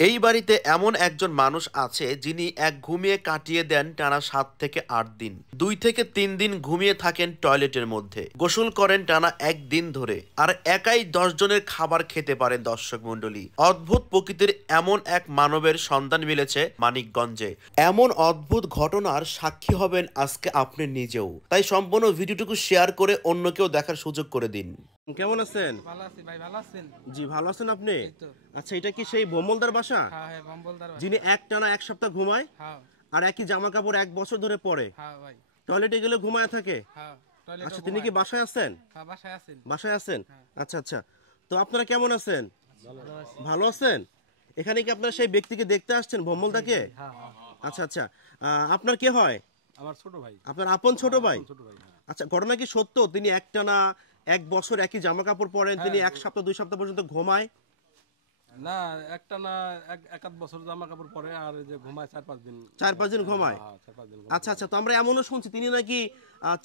এই বাড়িতে এমন একজন মানুষ আছে যিনি এক ঘুমিয়ে কাটিয়ে দেন টানা 7 থেকে 8 দিন। 2 থেকে 3 দিন ঘুমিয়ে থাকেন টয়লেটের মধ্যে, গোসল করেন টানা 1 দিন ধরে, আর একাই 10 জনের খাবার খেতে পারেন। দর্শক মন্ডলী, অদ্ভুত প্রকৃতির এমন এক মানবের সন্ধান মিলেছে মানিকগঞ্জে। এমন অদ্ভুত ঘটনার সাক্ষী হবেন আজকে আপনি নিজেও। তাই সম্পূর্ণ ভিডিওটুকু শেয়ার করে অন্যকেও দেখার সুযোগ করে দিন। কেমন আছেন? ভালো আছি ভাই, ভালো আছেন? জি, ভালো আছেন আপনি? এই তো। আচ্ছা, এটা কি সেই ভোমলদার বাসা হ্যাঁ হ্যাঁ, বম্বলদার বাসা। যিনি একটানা 1 সপ্তাহ ঘুমায় হ্যাঁ আর একই জামা কাপড় 1 বছর ধরে পরে, হ্যাঁ ভাই। টয়লেটে গেলে ঘুমায় থাকে? হ্যাঁ, টয়লেটে আচ্ছা, তিনি ঘুমায়। কি বাসায় আছেন? হ্যাঁ, বাসায় আছেন। বাসায় আছেন? হ্যাঁ। আচ্ছা আচ্ছা। তো আপনারা কেমন আছেন? ভালো আছি। ভালো আছেন? এখানে কি আপনারা সেই ব্যক্তিকে দেখতে আসছেন, ভোমলদাকে? হ্যাঁ হ্যাঁ। আচ্ছা আচ্ছা। আপনার কে হয়? আমার ছোট ভাই। আপনার আপন ছোট ভাই? ছোট ভাই, হ্যাঁ। আচ্ছা, ঘটনা কি সত্য তিনি একটানা 1 বছর একই জামা কাপড় পরেন, তিনি 1 সপ্তাহ 2 সপ্তাহ পর্যন্ত ঘুমায়? না, একটা না এক আধ বছর জামা কাপড় পরে, আর এই যে ঘুমায় 4-5 দিন। 4-5 দিন ঘুমায়? হ্যাঁ, 4-5 দিন আচ্ছা আচ্ছা। তো আমরা এমনও শুনছি তিনি নাকি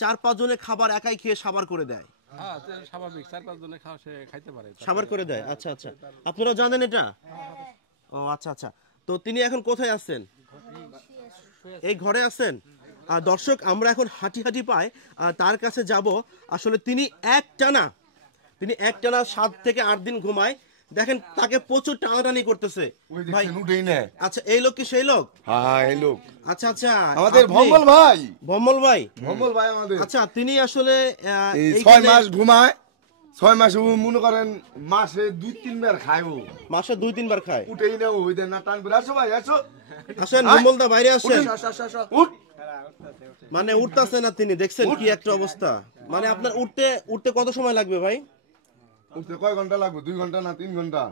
4-5 জনের খাবার একাই খেয়ে সাবার করে দেয়। হ্যাঁ, তো স্বাভাবিক 4-5 জনে খাওয়া সে খাইতে পারে। সাবার করে দেয়? আচ্ছা আচ্ছা। আপনারা জানেন এটা? ও আচ্ছা আচ্ছা। তো তিনি এখন কোথায় আছেন? এই ঘরে আছেন? দর্শক, আমরা এখন হাঁটি হাঁটি পাই তার কাছে যাব। আসলে তিনি একটানা 7 থেকে 8 দিন ঘুমায়। দেখেন, তাকে প্রচুর টানাটানি করতেছে ভাই। আচ্ছা, এই লোক কি সেই লোক? হ্যাঁ, এই লোক আচ্ছা আচ্ছা। আমাদের আপনি- ভম্বল ভাই। ভম্বল ভাই? ভম্বল ভাই আমাদের আচ্ছা, তিনি আসলে এই 6 এইখানে মাস ঘুমায়। 6 মাস মনে করেন মাসে 2-3 বার খায় ও। মাসে 2-3 বার খায়? উঠেই না ওই দেন না টান করে আসো ভাই আসো। আসেন ভম্বল দা, বাইরে আসেন। উঠ। মানে উঠতেছে না তিনি, দেখছেন কি একটা অবস্থা। মানে আপনার উঠতে কত সময় লাগবে ভাই? উঠতে কয় ঘন্টা লাগবে? 2 ঘন্টা না 3 ঘন্টা?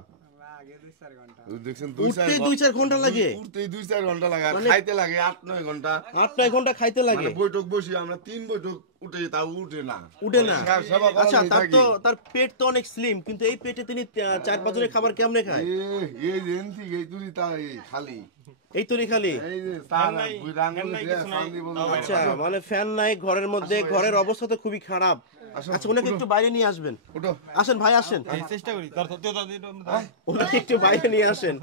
দেখছেন উঠতে 2-4 ঘন্টা লাগে? উঠতেই 2-4 ঘন্টা লাগে, আর মানে- খাইতে লাগে 8-9 ঘন্টা। 8-9 ঘন্টা খাইতে লাগে? মানে বৈঠক বসি আমরা 3 বৈঠক উঠে তাও উঠে না। উঠে না? সেবা করার আচ্ছা, লোক থাকি। তার পেট তো অনেক স্লিম, কিন্তু এই পেটে তিনি 4-5 জনের খাবার কেমনে খায়? এই যে এনতি এই তুই তা এই খালি এই তরি খালি? এই যে সারা বুইরা আঙ্গুল দিয়ে সান্দি বন্ধ। আচ্ছা, মানে ফ্যান নাই ঘরের মধ্যে, ঘরের অবস্থা তো খুবই খারাপ। আচ্ছা, ওনাকে একটু বাইরে নিয়ে আসবেন। উঠো। আসেন ভাই, আসেন। চেষ্টা করি। ওনাকে একটু বাইরে নিয়ে আসেন।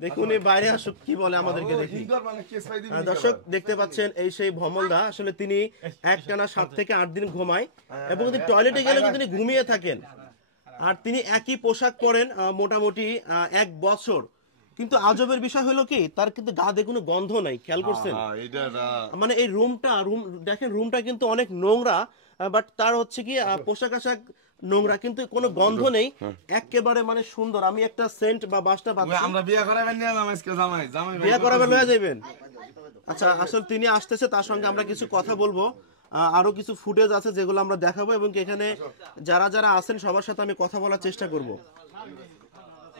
দেখুন এই বাইরে আসুক, কি বলে আমাদেরকে দেখি। হিন্দুর মানে কেস পাই দিবি। দর্শক, দেখতে পাচ্ছেন এই সেই ভমলদা। আসলে তিনি একটানা 7 থেকে 8 দিন ঘুমায়, এবং তিনি টয়লেটে গেলে কিন্তু তিনি ঘুমিয়ে থাকেন। আর তিনি একই পোশাক পরেন মোটামুটি 1 বছর। কিন্তু আজবের বিষয় হলো কি, তার কিন্তু গা দিয়ে কোনো গন্ধ নাই। খেয়াল করছেন? হ্যাঁ, এটা মানে এই দেখেন, রুমটা কিন্তু অনেক নোংরা, বাট তার হচ্ছে কি পোশাক আশাক নোংরা, কিন্তু কোনো গন্ধ নেই। একেবারে মানে সুন্দর। আমি একটা সেন্ট বা বাসটা পাচ্ছি। আমরা বিয়ে করাবেন নিয়ে এলাম আজকে জামাই জামাই ভাই। বিয়ে করাবে লয়ে যাবেন? আচ্ছা, আসলে তিনি আসতেছে, তার সঙ্গে আমরা কিছু কথা বলবো। আরো কিছু ফুটেজ আছে যেগুলো আমরা দেখাবো, এবং এখানে যারা যারা আছেন সবার সাথে আমি কথা বলার চেষ্টা করব।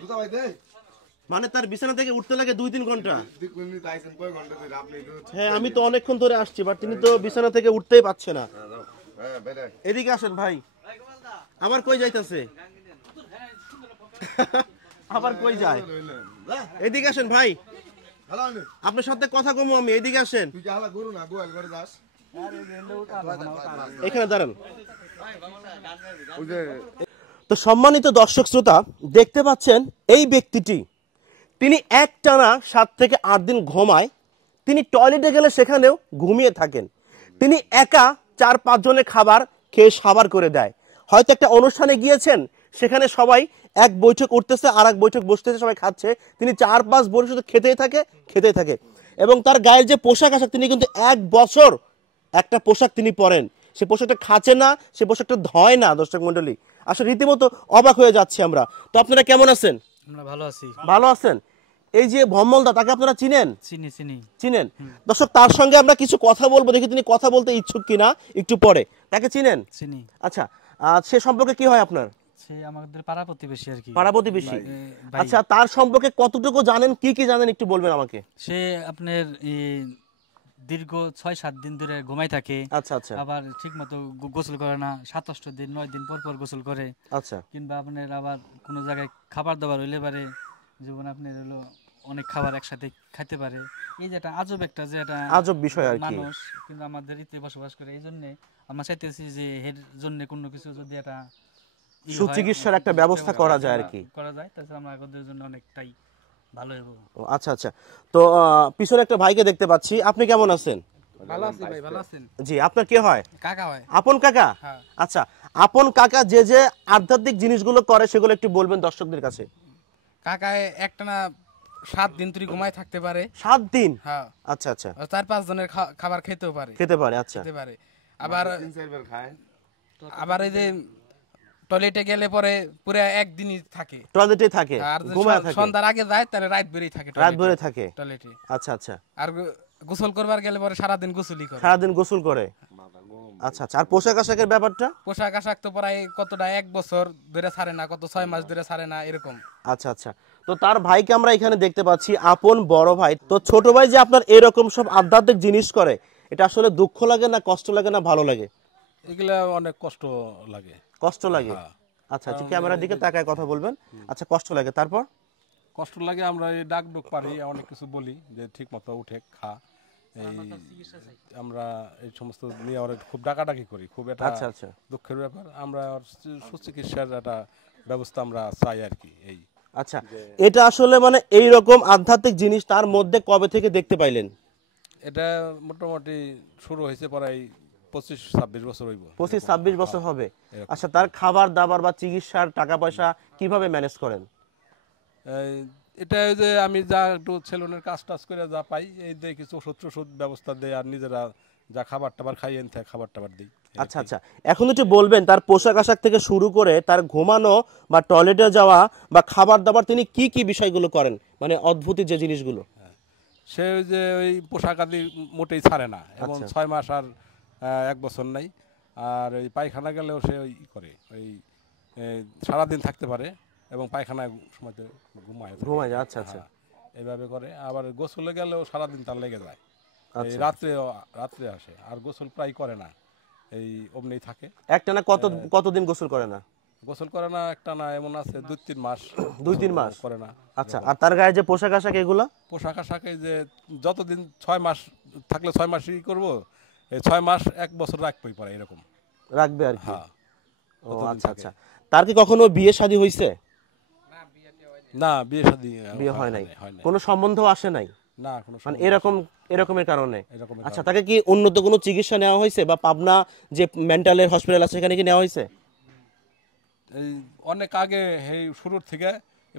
দুটা ভাই দে। মানে তার বিছানা থেকে উঠতে লাগে 2-3 ঘন্টা? দেখুন নি তাইছেন কয় ঘন্টা ধরে আপনি তো। হ্যাঁ, আমি তো অনেকক্ষণ ধরে আসছি, বাট তিনি তো বিছানা থেকে উঠতেই পারছে না। হ্যাঁ বেটা। এদিকে আসেন ভাই। আবার কই যাইতাছে? আবার কই যায়? এদিকে আসেন ভাই, হ্যালো নে। আপনার সাথে কথা কমু আমি। এদিকে আসেন, তুই কি হালা গরু না গোয়াল করে যাস? এখানে দাঁড়ান। ওই যে তো সম্মানিত দর্শক শ্রোতা, দেখতে পাচ্ছেন এই ব্যক্তিটি, তিনি একটানা 7 থেকে 8 দিন ঘুমায়। তিনি টয়লেটে গেলে সেখানেও ঘুমিয়ে থাকেন। তিনি একা 4-5 জনের খাবার খেয়ে সাবার করে দেয়। হয়তো একটা অনুষ্ঠানে গিয়েছেন, সেখানে সবাই এক বৈঠক উঠতেছে, আর এক বৈঠক বসতেছে, সবাই খাচ্ছে, তিনি 4-5 বছর শুধু খেতেই থাকে। এবং তার গায়ের যে পোশাক আশাক, তিনি কিন্তু 1 বছর একটা পোশাক তিনি পরেন। সে পোশাকটা খাচ্ছে না, সে পোশাকটা ধয় না। দর্শক মন্ডলী, আসলে রীতিমতো অবাক হয়ে যাচ্ছি আমরা। তো আপনারা কেমন আছেন? আমরা ভালো আছি। ভালো আছেন? এই যে ভম্বলদা, তাকে আপনারা চিনেন? চিনি। চিনেন? দর্শক, তার সঙ্গে আমরা কিছু কথা বলবো, দেখি তিনি কথা বলতে ইচ্ছুক কিনা একটু পরে। তাকে চিনেন? চিনি। আচ্ছা, সে সম্পর্কে কি হয় আপনার? সে আমাদের পাড়া প্রতিবেশী আর কি। পাড়া প্রতিবেশী? ভাই। আচ্ছা, তার সম্পর্কে কতটুকু জানেন, কি জানেন একটু বলবেন আমাকে। সে আপনার দীর্ঘ 6-7 দিন ধরে ঘুমাই থাকে। আচ্ছা আচ্ছা। আবার ঠিক মতো গোসল করে না, 27 দিন 9 দিন পর গোসল করে। আচ্ছা। কিংবা আপনার আবার কোনো জায়গায় খাবার দাবার হইলে পারে, যেমন আপনার হলো অনেক খাবার একসাথে খাইতে পারে। এই যে একটা আজব বিষয় আর কি। মানুষ কিন্তু আমাদের ইতে বসবাস করে। এই জন্য আমরা চাইতেছি যে এর জন্য কোনো কিছু যদি একটা সুচিকিৎসার একটা ব্যবস্থা করা যায় আর কি। করা যায়, তাহলে আমরা আমাদের জন্য অনেকটাই ভালো হইব। ও আচ্ছা আচ্ছা। তো পিছনে একটা ভাইকে দেখতে পাচ্ছি, আপনি কেমন আছেন? ভালো আছি ভাই, ভালো আছেন? জি, আপনার কে হয়? কাকা হয়। আপন কাকা? হ্যাঁ। আচ্ছা, আপন কাকা যে যে আধ্যাত্মিক জিনিসগুলো করে সেগুলো একটু বলবেন দর্শকদের কাছে। কাকায় একটানা 7 দিন তুই ঘুমায় থাকতে পারে। 7 দিন? হ্যাঁ। আচ্ছা আচ্ছা, 4-5 জনের খাবার খেতেও পারে। খেতে পারে। আচ্ছা, খেতে পারে। আবার 3-4 খায়। আবার এই যে টয়লেটে গেলে পরে পুরো একদিনই থাকে। টয়লেটে থাকে, আর যদি ঘুমায় থাকে, সন্ধ্যার আগে যায় তাহলে রাত বেরেই থাকে রাত ভরে থাকে। টয়লেটে। আচ্ছা আচ্ছা, আর গোসল করবার গেলে পরে সারাদিন গোসলই করে। সারাদিন গোসল করে। আচ্ছা আচ্ছা, আর পোশাক আশাকের ব্যাপারটা? পোশাক আশাক তো প্রায় কতটা 1 বছর ধরে ছাড়ে না, কত 6 মাস ধরে ছাড়ে না এরকম। আচ্ছা আচ্ছা, তো তার ভাইকে আমরা এখানে দেখতে পাচ্ছি, আপন বড় ভাই। তো ছোট ভাই যে আপনার এরকম সব আধ্যাত্মিক জিনিস করে, এটা আসলে দুঃখ লাগে না কষ্ট লাগে না ভালো লাগে? এগুলা অনেক কষ্ট লাগে। কষ্ট লাগে। হ্যাঁ। আচ্ছা আচ্ছা, ক্যামেরার দিকে তাকায় কথা বলবেন। আচ্ছা, কষ্ট লাগে, তারপর? কষ্ট লাগে, আমরা এই ডাক ডুক পারি, অনেক কিছু বলি যে ঠিক মতো উঠে খা, এই আমরা এই সমস্ত নিয়ে ওরা খুব ডাকাডাকি করি, খুব এটা আচ্ছা আচ্ছা, দুঃখের ব্যাপার। আমরা ওর সুচিকিৎসার একটা ব্যবস্থা আমরা চাই আর কি। এই আচ্ছা, এটা আসলে মানে এইরকম আধ্যাত্মিক জিনিস তার মধ্যে কবে থেকে দেখতে পাইলেন? এটা মোটামুটি শুরু হয়েছে প্রায় 25-26 বছর হইব। 25-26 বছর হবে। এরকম। আচ্ছা, তার খাবার দাবার বা চিকিৎসার টাকা পয়সা কিভাবে ম্যানেজ করেন? এটা ওই যে আমি যা একটু সেলুনের কাজ টাজ করে যা পাই, এই দিয়ে কিছু ওষুধ ব্যবস্থা দেয়, আর নিজেরা যা খাবার টাবার খাই এনে থেকে খাবার টাবার দিই। আচ্ছা আচ্ছা, এখন একটু বলবেন তার পোশাক আশাক থেকে শুরু করে তার ঘুমানো বা টয়লেটে যাওয়া বা খাবার দাবার তিনি কি কি বিষয়গুলো করেন, মানে অদ্ভুত যে জিনিসগুলো? সে ওই যে ওই পোশাক আদি মোটেই ছাড়ে না, এবং আচ্ছা। 6 মাস আর 1 বছর নাই। আর ওই পায়খানা গেলেও সে ওই করে ওই সারাদিন থাকতে পারে, এবং পায়খানায় সময়তে ঘুমায়। ঘুমায় যায়, আচ্ছা আচ্ছা। এইভাবে করে। আবার গোসলে গেলেও সারাদিন তার লেগে যায়। এই আচ্ছা, রাত্রে আসে, আর গোসল প্রায় করে না, এই অমনি থাকে। একটানা কতদিন গোসল করে না? গোসল করে না একটা না, এমন আছে 2-3 মাস 2-3 মাস করে না। আচ্ছা, আর তার গায়ে যে পোশাক আশাক এগুলো? পোশাক আশাকে যে যতদিন 6 মাস থাকলে 6 মাসই করবো, এই 6 মাস 1 বছর রাখবই পরে এরকম রাখবে আর কি। হ্যাঁ। ও আচ্ছা আচ্ছা, তার কি কখনো বিয়ে শাদী হয়েছে? না, বিয়ে শাদী বিয়ে হয় নাই, কোনো সম্বন্ধ আসে নাই না, কোনো মানে সমস্যা এরকমের কারণে? এরকমের আচ্ছা, তাকে কি উন্নত কোনো চিকিৎসা নেওয়া হয়েছে, বা পাবনা যে মেন্টালের হসপিটাল আছে সেখানে কি নেওয়া হয়েছে? এই অনেক আগে এই শুরুর থেকে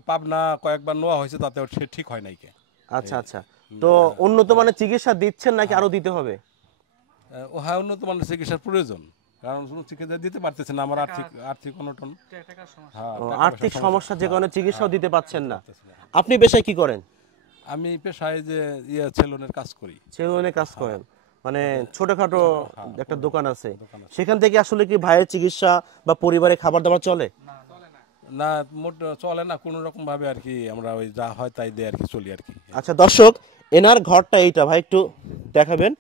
পাবনা কয়েকবার নেওয়া হয়েছে, তাতেও সে ঠিক হয় নাই কে। আচ্ছা আচ্ছা, তো উন্নত মানের চিকিৎসা দিচ্ছেন নাকি আরো দিতে হবে? ও হ্যাঁ, উন্নত মানের চিকিৎসার প্রয়োজন, কারণ কোনো চিকিৎসা দিতে পারতেছে না, আমার আর্থিক অনটন। হ্যাঁ, ও, আর্থিক সমস্যা যে কারণে চিকিৎসাও দিতে পাচ্ছেন না। আপনি পেশায় কি করেন? আমি পেশায় যে সেলুনের কাজ করি। সেলুনে কাজ করেন, মানে ছোটখাটো একটা দোকান আছে, সেখান থেকে আসলে কি ভাইয়ের চিকিৎসা বা পরিবারে খাবার দাবার চলে? না, চলে না কোনো রকম ভাবে আর কি, আমরা ওই যা হয় তাই দিয়ে আর কি চলি আর কি। আচ্ছা দর্শক, এনার ঘরটা এইটা, ভাই একটু দেখাবেন।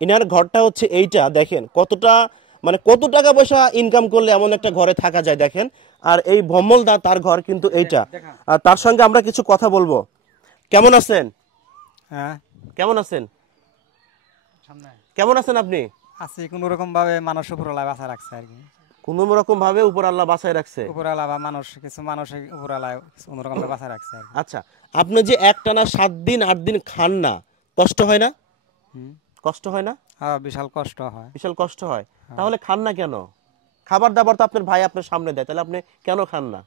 এনার ঘরটা হচ্ছে এইটা, দেখেন কতটা মানে কত টাকা পয়সা ইনকাম করলে এমন একটা ঘরে থাকা যায় দেখেন। আর এই ভম্বলদা তার ঘর কিন্তু এইটা। আর তার সঙ্গে আমরা কিছু কথা বলবো। কেমন আছেন? হ্যাঁ, কেমন আছেন? কেমন আছেন আপনি? আছি কোন রকম ভাবে মানুষ উপরওয়ালা বাঁচা রাখছে আর কি। কোন রকম ভাবে উপর আল্লাহ বাঁচায় রাখছে। উপরওয়ালা বা কিছু মানুষ উপরওয়ালা কোন রকম ভাবে বাঁচা রাখছে আর কি। আচ্ছা, আপনি যে একটানা 7 দিন 8 দিন খান না, কষ্ট হয় না? কষ্ট হয় না? হ্যাঁ, বিশাল কষ্ট হয়। বিশাল কষ্ট হয়। তাহলে খান না কেন? খাবার দাবার তো আপনার ভাই আপনার সামনে দেয়, তাহলে আপনি কেন খান না?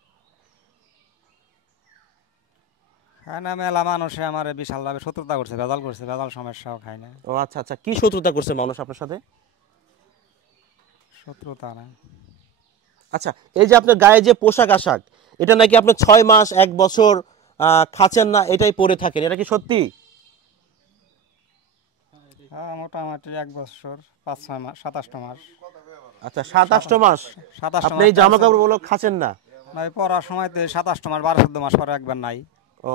খায় না, মেলা মানুষে আমার বিশাল ভাবে শত্রুতা করছে, ভেজাল করছে, ভেজাল সমস্যাও খায় না। ও আচ্ছা আচ্ছা, কি শত্রুতা করছে মানুষ আপনার সাথে? শত্রুতা না। আচ্ছা, এই যে আপনার গায়ে যে পোশাক আশাক, এটা নাকি আপনি 6 মাস 1 বছর খাচ্ছেন না, এটাই পরে থাকেন, এটা কি সত্যি? হ্যাঁ, মোটামুটি 1 বছর 5-6 মাস 27 মাস। আচ্ছা, 7-8 মাস 27 আপনি এই জামা কাপড়গুলো খাচ্ছেন না? না, পড়ার সময়তে 27 মাস 12-14 মাস পরে একবার নাই। ও,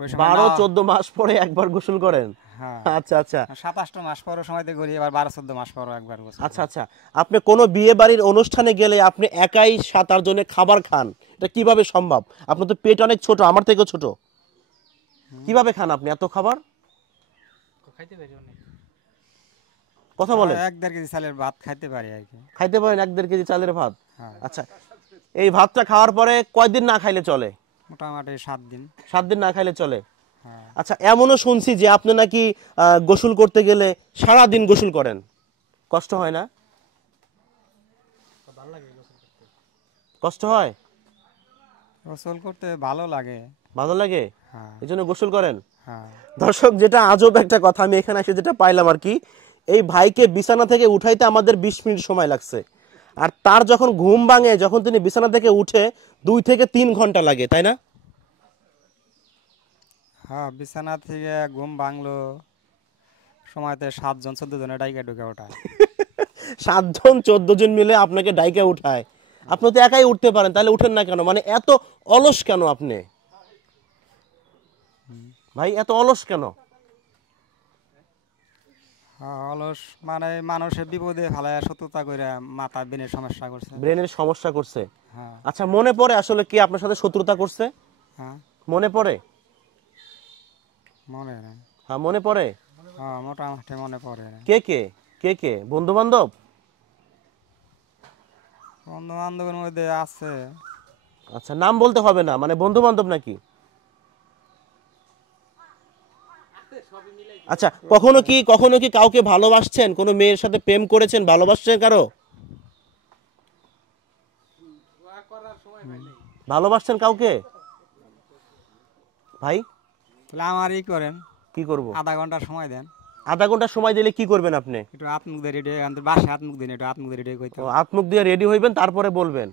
ওই সময় 12-14 মাস পরে একবার গোসল করেন? হ্যাঁ, আচ্ছা আচ্ছা 27 মাস পরে সময়তে করি, এবার 12-14 মাস পরে একবার গোসল। আচ্ছা আচ্ছা, আপনি কোনো বিয়ে বাড়ির অনুষ্ঠানে গেলে আপনি একাই 7-8 জনের খাবার খান, এটা কিভাবে সম্ভব? আপনার তো পেট অনেক ছোট, আমার থেকেও ছোট, কিভাবে খান আপনি এত খাবার? খাইতে পারি অনেক। কথা বলেন। 1-1.5 কেজি চালের ভাত খাইতে পারি আর কি। খাইতে পারেন 1-1.5 কেজি চালের ভাত? হ্যাঁ। আচ্ছা, এই ভাতটা খাওয়ার পরে কয়দিন না খাইলে চলে? মোটামুটি 7 দিন। 7 দিন না খাইলে চলে। আচ্ছা, এমনও শুনছি যে আপনি নাকি গোসল করতে গেলে সারা দিন গোসল করেন, কষ্ট হয় না? কষ্ট হয়? গোসল করতে ভালো লাগে। ভালো লাগে, হ্যাঁ এই জন্য গোসল করেন? হ্যাঁ। দর্শক, যেটা আজব একটা কথা, আমি এখানে এসে যেটা পাইলাম আর কি, এই ভাইকে বিছানা থেকে উঠাইতে আমাদের 20 মিনিট সময় লাগছে, আর তার যখন ঘুম ভাঙে, যখন তিনি বিছানা থেকে উঠে 2 থেকে 3 ঘন্টা লাগে, তাই না? হ্যাঁ, বিছানা থেকে ঘুম ভাঙলো সময়তে 7 জন 14 জনের ডাইকা ঢুকে ওঠা। 7 জন 14 জন মিলে আপনাকে ডাইকা উঠায়, আপনি তো একাই উঠতে পারেন, তাহলে উঠেন না কেন? মানে এত অলস কেন আপনি ভাই, এত অলস কেন? হ্যাঁ, অলস মানে মানুষের বিপদে ফেলায় শত্রুতা করে মাথা ব্রেনের সমস্যা করছে। ব্রেনের সমস্যা করছে? হ্যাঁ আচ্ছা, মনে পড়ে আসলে কি আপনার সাথে শত্রুতা করছে? হ্যাঁ, মনে পড়ে? মনে নেই। হ্যাঁ, মনে পড়ে। হ্যাঁ, মোটামুটি মনে পড়ে। কে কে? কে কে? বন্ধু বান্ধব? বন্ধু বান্ধবের মধ্যে আছে। আচ্ছা, নাম বলতে হবে না, মানে বন্ধু বান্ধব নাকি? আচ্ছা, কখনো কি কাউকে ভালোবাসছেন? কোনো মেয়ের সাথে প্রেম করেছেন, ভালোবাসছেন কারো? ভালোবাসছেন কাউকে ভাই? তাহলে আমারই করেন, কি করব? আধা ঘন্টা সময় দেন। আধা ঘন্টা সময় দিলে কি করবেন আপনি? একটু হাত মুখ দিয়ে রেডি, বাসে হাত মুখ দিন, একটু হাত মুখ দিয়ে রেডি করতে ও, হাত মুখ দিয়ে রেডি হইবেন, তারপরে বলবেন?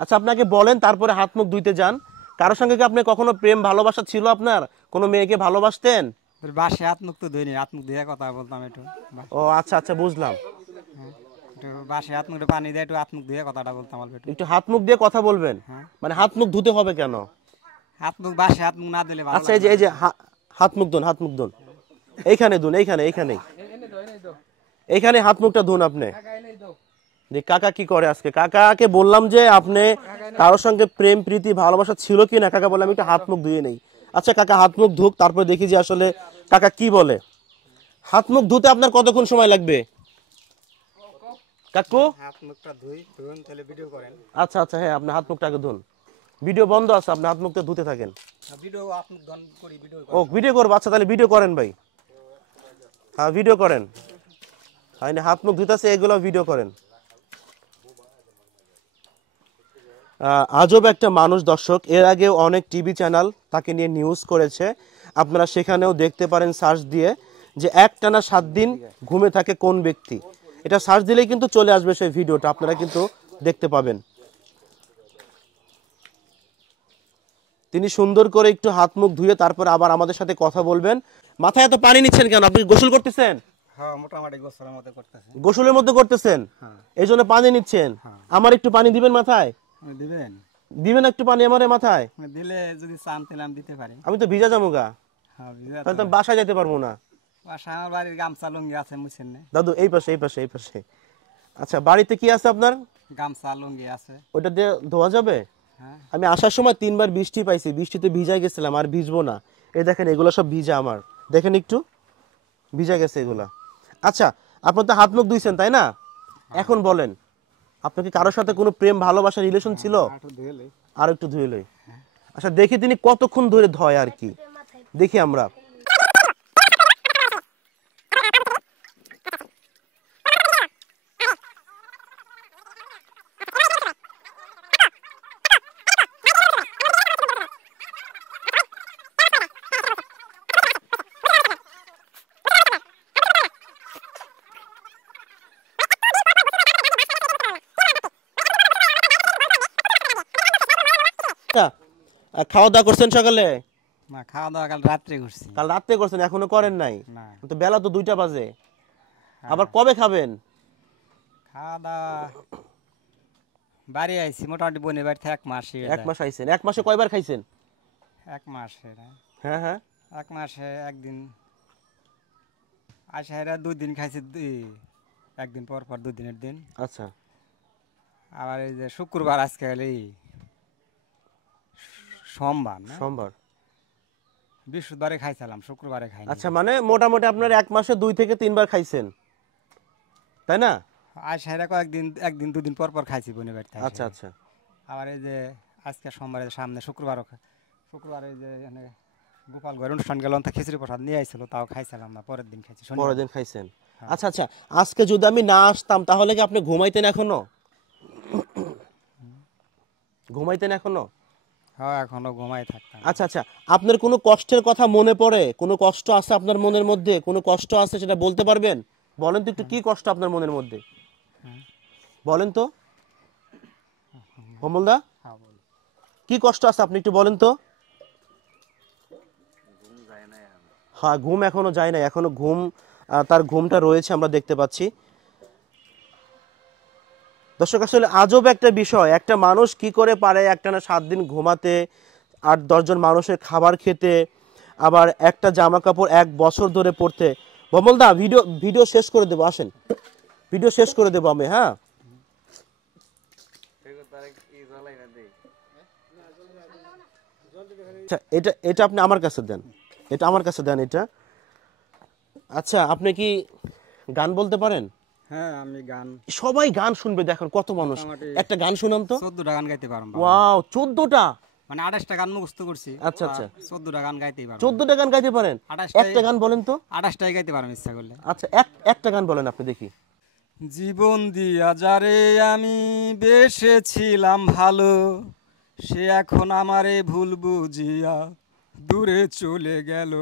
আচ্ছা, আপনাকে বলেন, তারপরে হাত মুখ ধুইতে যান। কারোর সঙ্গে কি আপনি কখনো প্রেম ভালোবাসা ছিল আপনার? কোনো মেয়েকে ভালোবাসতেন? বাসে হাত মুখ তো ধুইনি, হাত মুখ দিয়ে কথা বলতাম একটু। ও আচ্ছা আচ্ছা, বুঝলাম। একটু বাসে হাত মুখে পানি দিয়ে একটু হাত মুখ দিয়ে কথাটা বলতাম অল্প একটু। একটু হাত মুখ দিয়ে কথা বলবেন? হ্যাঁ। মানে হাত মুখ ধুতে হবে কেন? হাত মুখ বাসে হাত মুখ না দিলে ভালো আচ্ছা, লাগে এই যে হাত মুখ ধুন, হাত মুখ ধুন, এইখানে ধুন, এইখানে হাত মুখটা ধুন আপনি। কাকা কি করে আজকে? কাকাকে বললাম যে আপনি কারোর সঙ্গে প্রেম প্রীতি ভালোবাসা ছিল কি না, কাকা বললাম একটু হাত মুখ ধুয়ে নেই। আচ্ছা কাকা হাত মুখ ধুক, তারপরে দেখি যে আসলে কাকা কি বলে। হাত মুখ ধুতে আপনার কতক্ষণ সময় লাগবে কাকু? হাত মুখটা ধুন তাহলে ভিডিও করেন। আচ্ছা আচ্ছা, হ্যাঁ, আপনি হাত মুখটাকে ধুন, ভিডিও বন্ধ আছে, আপনি হাত মুখটা ধুতে থাকেন। ভিডিও হাত মুখ ধন করি, ভিডিও ও, ভিডিও করবো? আচ্ছা, তাহলে ভিডিও করেন ভাই। হ্যাঁ, ভিডিও করেন। হাত মুখ ধুতেছে, এগুলো ভিডিও করেন। আজব একটা মানুষ দর্শক, এর আগে অনেক টিভি চ্যানেল তাকে নিয়ে নিউজ করেছে, আপনারা সেখানেও দেখতে পারেন সার্চ দিয়ে, যে একটানা 7 দিন ঘুমে থাকে কোন ব্যক্তি। এটা সার্চ দিলেই কিন্তু চলে আসবে সেই ভিডিওটা, আপনারা কিন্তু দেখতে পাবেন। তিনি সুন্দর করে একটু হাত মুখ ধুয়ে তারপর আবার আমাদের সাথে কথা বলবেন। মাথায় এত পানি নিচ্ছেন কেন? আপনি গোসল করতেছেন? হ্যাঁ, মোটামুটি গোসলের মধ্যে করতেছে। গোসলের মধ্যে করতেছেন, এই জন্য পানি নিচ্ছেন। আমার একটু পানি দিবেন মাথায়? দিবেন? দিবেন একটু পানি আমার মাথায়? দিলে যদি চান তাহলে আমি দিতে পারি। আমি তো ভিজা যামুগা, হ্যাঁ, তাহলে তো আমি বাসায় যেতে পারবো না। বাসা আমার বাড়ির গামছা লুঙ্গি আছে, মুছেন না? দাদু এই পাশে, এই পাশে, এই পাশে। আচ্ছা, বাড়িতে কি আছে আপনার? গামছা লুঙ্গি আছে। ওইটা দিয়ে ধোয়া যাবে? হ্যাঁ। আমি আসার সময় 3 বার বৃষ্টি পাইছি, বৃষ্টিতে ভিজাই গেছিলাম, আর ভিজবো না। এই দেখেন, এগুলো সব ভিজা, আমার দেখেন একটু ভিজা গেছে এগুলা। আচ্ছা, আপনার তো হাত মুখ ধুইছেন তাই না? এখন বলেন, আপনার কি কারোর সাথে কোনো প্রেম ভালোবাসা রিলেশন ছিল? আর একটু ধুয়ে লই। আচ্ছা, দেখি তিনি কতক্ষণ ধরে ধয় আর কি, দেখি আমরা। খাওয়া দাওয়া করছেন সকালে? না, খাওয়া দাওয়া কাল রাত্রে করছি। কাল রাত্রে করছেন, এখনো করেন নাই? না। তো বেলা তো 2টা বাজে, আবার কবে খাবেন? খাওয়া দাওয়া বাড়ি আইছি মোটামুটি বোনের বাড়ি থেকে 1 মাস। 1 মাস আইছেন? 1 মাসে কয়বার খাইছেন? 1 মাস। হ্যাঁ হ্যাঁ, 1 মাসে একদিন আসে, 2 দিন খাইছি, একদিন পর পর 2 দিনের দিন। আচ্ছা। আবার এই যে শুক্রবার, আজকে গেলে সোমবার না, সোমবার, বৃহস্পতিবারে খাইছিলাম, শুক্রবারে খাই। আচ্ছা, মানে মোটামুটি আপনার 1 মাসে 2 থেকে 3 বার খাইছেন, তাই না? আসে একদিন 2 দিন পর পর খাইছি বোনের বাড়ি থেকে। আচ্ছা আচ্ছা। আবার এই যে আজকে সোমবারের সামনে শুক্রবারে, এই যে এখানে গোপাল ঘরে অনুষ্ঠান গেল তা খিচুড়ি প্রসাদ নিয়ে আইছিল, তাও খাইছিলাম না, পরের দিন খাইছি শনিবার। পরের দিন খাইছেন? আচ্ছা আচ্ছা, আজকে যদি আমি না আসতাম তাহলে কি আপনি ঘুমাইতেন এখনো? ঘুমাইতেন এখনো? হ্যাঁ, এখনো ঘুমাই থাকতাম। আচ্ছা আচ্ছা, আপনার কোনো কষ্টের কথা মনে পড়ে? কোনো কষ্ট আছে আপনার মনের মধ্যে? কোনো কষ্ট আছে সেটা বলতে পারবেন? বলেন তো একটু, কি কষ্ট আপনার মনের মধ্যে বলেন তো কমলদা, হ্যাঁ, বল। কি কষ্ট আছে আপনি একটু বলেন তো। হ্যাঁ, ঘুম এখনো যায় না, এখনো ঘুম, তার ঘুমটা রয়েছে আমরা দেখতে পাচ্ছি। দর্শক, আসলে আজব একটা বিষয়, একটা মানুষ কি করে পারে একটানা 7 দিন ঘুমাতে, 8-10 জন মানুষের খাবার খেতে, আবার একটা জামা কাপড় 1 বছর ধরে পরতে। ভমলদা, ভিডিও শেষ করে দেবো, আসেন, ভিডিও শেষ করে দেবো আমি। হ্যাঁ, আচ্ছা, এটা আপনি আমার কাছে দেন, এটা আমার কাছে দেন এটা। আচ্ছা, আপনি কি গান বলতে পারেন? হ্যাঁ, আমি গান, সবাই গান শুনবে, দেখেন কত মানুষ, একটা গান শুনান তো। 14টা গান গাইতে পারবো। ওয়াও, 14টা? মানে 28টা গান মুখস্থ করছি। আচ্ছা আচ্ছা, 14টা গান গাইতেই পারবো। 14টা গান গাইতে পারেন? 28টাই একটা গান বলেন তো। 28টাই গাইতে পারবো ইচ্ছা করলে। আচ্ছা, একটা গান বলেন আপনি দেখি। জীবন দিয়া যারে আমি বেসেছিলাম ভালো, সে এখন আমারে ভুল বুঝিয়া দূরে চলে গেল।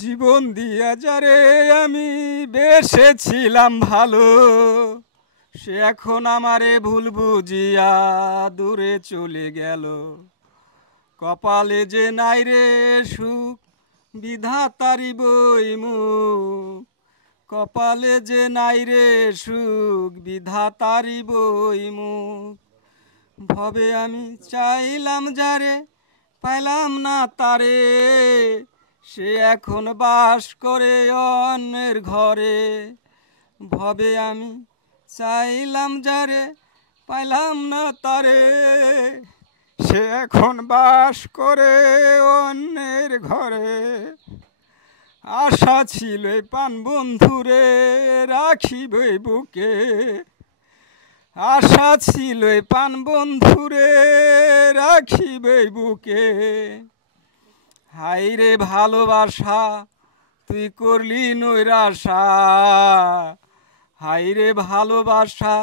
জীবন দিয়া যারে আমি বেসেছিলাম ভালো, সে এখন আমারে ভুল বুঝিয়া দূরে চলে গেল। কপালে যে নাই রে সুখ, বিধাতারি বই মুখ। কপালে যে নাই রে সুখ, বিধাতারি বই মুখ। ভবে আমি চাইলাম যারে, পাইলাম না তারে, সে এখন বাস করে অন্যের ঘরে। ভবে আমি চাইলাম যারে, পাইলাম না তারে, সে এখন বাস করে অন্যের ঘরে। আশা ছিল পান বন্ধুরে রাখিবে বুকে, আশা ছিল পান বন্ধুরে রাখিবে বুকে। হাইরে ভালোবাসা তুই করলি নৈরাশা, হাইরে ভালোবাসা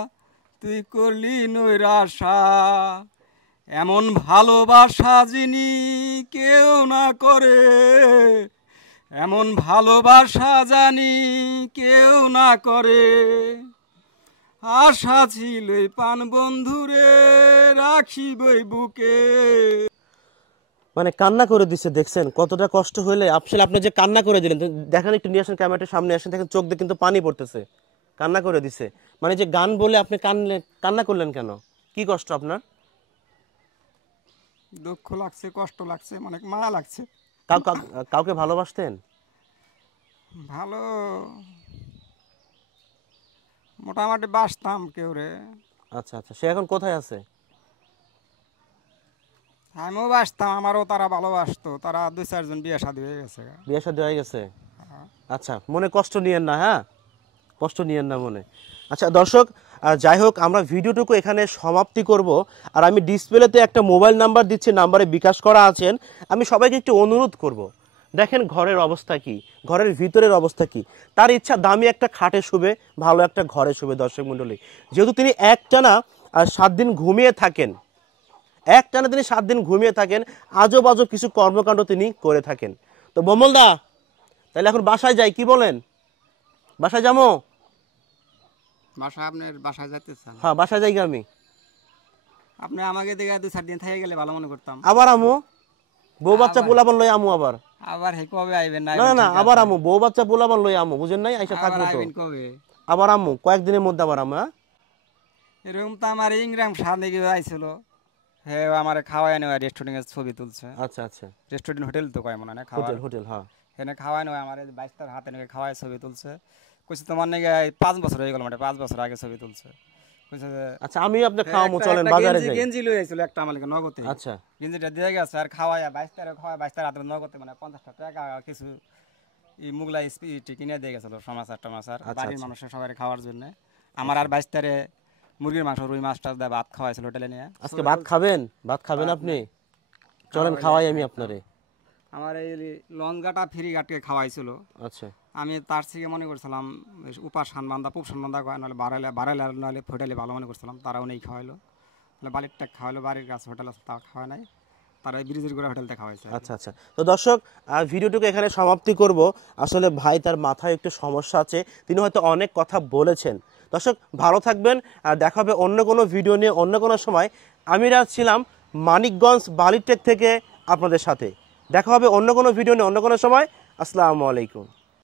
তুই করলি নৈরাশা। এমন ভালোবাসা যিনি কেউ না করে, এমন ভালোবাসা জানি কেউ না করে। আশা ছিল পান বন্ধুরে রাখিবই বুকে। মানে কান্না করে দিছে, দেখছেন কতটা কষ্ট হলে। আসলে আপনি যে কান্না করে দিলেন, দেখেন একটু নিয়ে আসেন, ক্যামেরাটার সামনে আসেন, দেখেন চোখ দিয়ে কিন্তু পানি পড়তেছে, কান্না করে দিছে। মানে যে গান বলে আপনি কান্না করলেন কেন? কি কষ্ট আপনার? দুঃখ লাগছে, কষ্ট লাগছে, অনেক মায়া লাগছে। কাউকে ভালোবাসতেন? ভালো মোটামুটি বাসতাম কেউ রে। আচ্ছা আচ্ছা, সে এখন কোথায় আছে? আমিও বাসতাম, আমারও তারা ভালোবাসতো। তারা 2-4 জন বিয়ে শাদী হয়ে গেছে। বিয়ে শাদী হয়ে গেছে? আচ্ছা, মনে কষ্ট নিয়েন না, হ্যাঁ, কষ্ট নিয়েন না মনে। আচ্ছা দর্শক, যাই হোক, আমরা ভিডিওটুকু এখানে সমাপ্তি করব। আর আমি ডিসপ্লেতে একটা মোবাইল নাম্বার দিচ্ছি, নাম্বারে বিকাশ করা আছেন। আমি সবাইকে একটু অনুরোধ করব, দেখেন ঘরের অবস্থা কি, ঘরের ভিতরের অবস্থা কি। তার ইচ্ছা দামি একটা খাটে শুবে, ভালো একটা ঘরে শুবে। দর্শক মণ্ডলী, যেহেতু তিনি একটানা 7 দিন ঘুমিয়ে থাকেন, একটানা তিনি 7 দিন ঘুমিয়ে থাকেন, আজব আজব কিছু কর্মকাণ্ড তিনি করে থাকেন। তো বমলদা, তাহলে এখন বাসায় যাই, কি বলেন? বাসায় যাবো? বাসায় আপনার বাসায় যেতে চান? হ্যাঁ, বাসায় যাই আমি। আপনি আমাকে দেখে 2-4 দিন থেকে গেলে ভালো মনে করতাম। আবার আমু, বউ বাচ্চা পোলাপান লই আমু আবার। আবার হে কবে আইবেন? না না না, আবার আমু, বউ বাচ্চা পোলাপান লই আমু, বুঝেন নাই? আইসা থাকবো তো। কবে আবার আমু, কয়েকদিনের মধ্যে আবার আমু। হ্যাঁ, এরকম তো আমার ইংরাম সামনে গিয়ে আইছিল, হে আমার খাওয়াই নেওয়া রেস্টুরেন্টের ছবি তুলছে। আচ্ছা আচ্ছা, রেস্টুরেন্ট হোটেল তো কয় মনে না, খাওয়া হোটেল, হ্যাঁ। এখানে খাওয়াই নেওয়া আমার 22টার হাতে নিয়ে খাওয়াই ছবি তুলছে। কইছে তোমার নাকি 5 বছর হয়ে গেল, মানে 5 বছর আগে ছবি তুলছে। কইছে যে আচ্ছা, আমি আপনি খাওয়ামু, চলেন বাজারে যাই। গেঞ্জি লই আইছিল একটা আমার নগদে। আচ্ছা, গেঞ্জিটা দিয়ে গেছে আর খাওয়াইয়া 22টার হাতে নগদে, মানে 50 টাকা কিছু মুগলাই স্পিরিট কিনে দিয়ে গেছিল, সমাচার টমাচার বাড়ির মানুষের সবাই খাওয়ার জন্য। আমার আর 22টারে মুরগির মাংস, রুই মাছটা দিয়ে ভাত খাওয়াইছিল হোটেলে নিয়ে। আজকে ভাত খাবেন? ভাত খাবেন আপনি? চলেন খাওয়াই আমি আপনারে। আমার এই লঞ্চ গাটা ফ্রি গাটকে খাওয়াইছিল। আচ্ছা আমি তার থেকে মনে করছিলাম উপাস সানবান্ধা পুব সানবান্ধা নাহলে বাড়াইলে নাহলে ফোটাইলে ভালো মনে করছিলাম, তারাও নেই খাওয়াইলো, বাড়ির টাক খাওয়াইলো, বাড়ির কাছে হোটেল আছে তা খাওয়া নাই, তারা ব্রিজের গোড়া হোটেলতে খাওয়াইছে। আচ্ছা আচ্ছা, তো দর্শক ভিডিওটুকু এখানে সমাপ্তি করব। আসলে ভাই তার মাথায় একটু সমস্যা আছে, তিনি হয়তো অনেক কথা বলেছেন। দর্শক ভালো থাকবেন, দেখা হবে অন্য কোনো ভিডিও নিয়ে অন্য কোনো সময়। আমি রাজ ছিলাম মানিকগঞ্জ বালিটেক থেকে আপনাদের সাথে। দেখা হবে অন্য কোনো ভিডিও নিয়ে অন্য কোনো সময়। আসসালামু আলাইকুম।